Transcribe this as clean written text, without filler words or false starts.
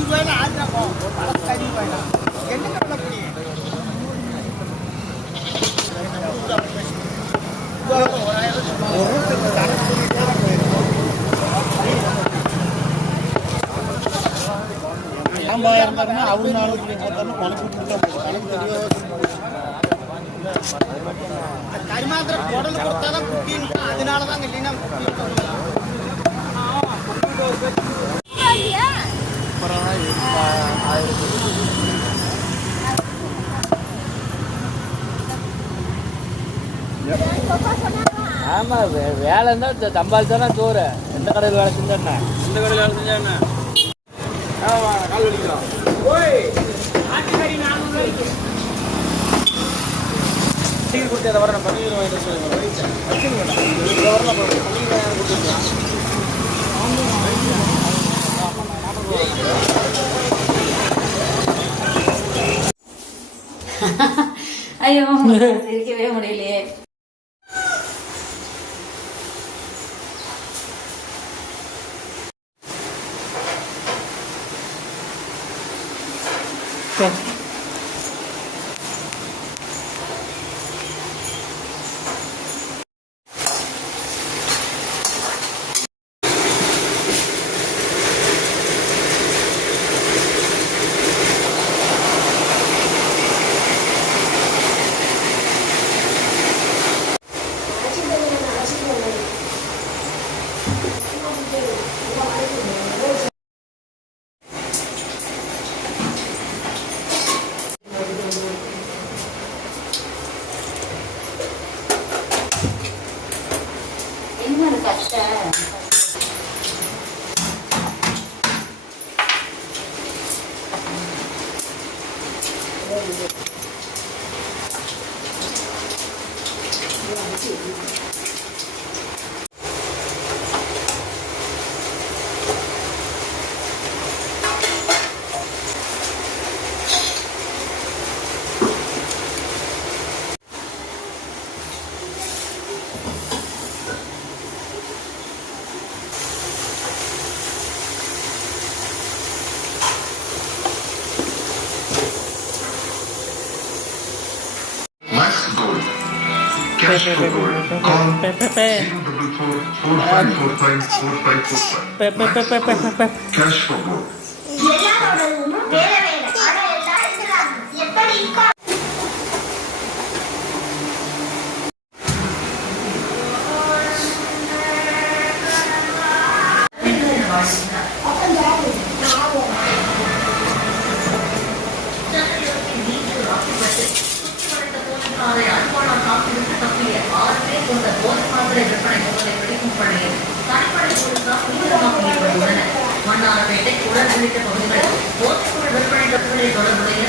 ரூபாயில ஆந்திரா போகும். பழத்து 60 ரூபாயில என்ன விலை சாம்பார் இருந்தாருன்னா அவங்க நாளைக்கு போட்டாலும் குழம்பு கரிமாத்திர குடல் கொடுத்தாதான் குட்டின்னு, அதனாலதான் இல்லைன்னா ஆமா வேலை இருந்தா தம்பால் தானே சோறு. எந்த கடையில் வேலை செஞ்சா இந்த கடையில் வேலை செஞ்சா என்ன கால் வலிக்கலாம். பன்னீர் கொடுத்து அதை வர பன்னீர் வாங்கிட்டு வரலாம். பன்னீர் கொடுத்துருக்கலாம். ஐயோ சிரிக்கவே முடியலையே. Cash for gold. Call 044454545. Cash for gold. Mannarpettai உடல் உள்ளிட்ட பகுதிகளில் போதைப்பொருள் விற்பனை தொழிலை தொடர்புடைய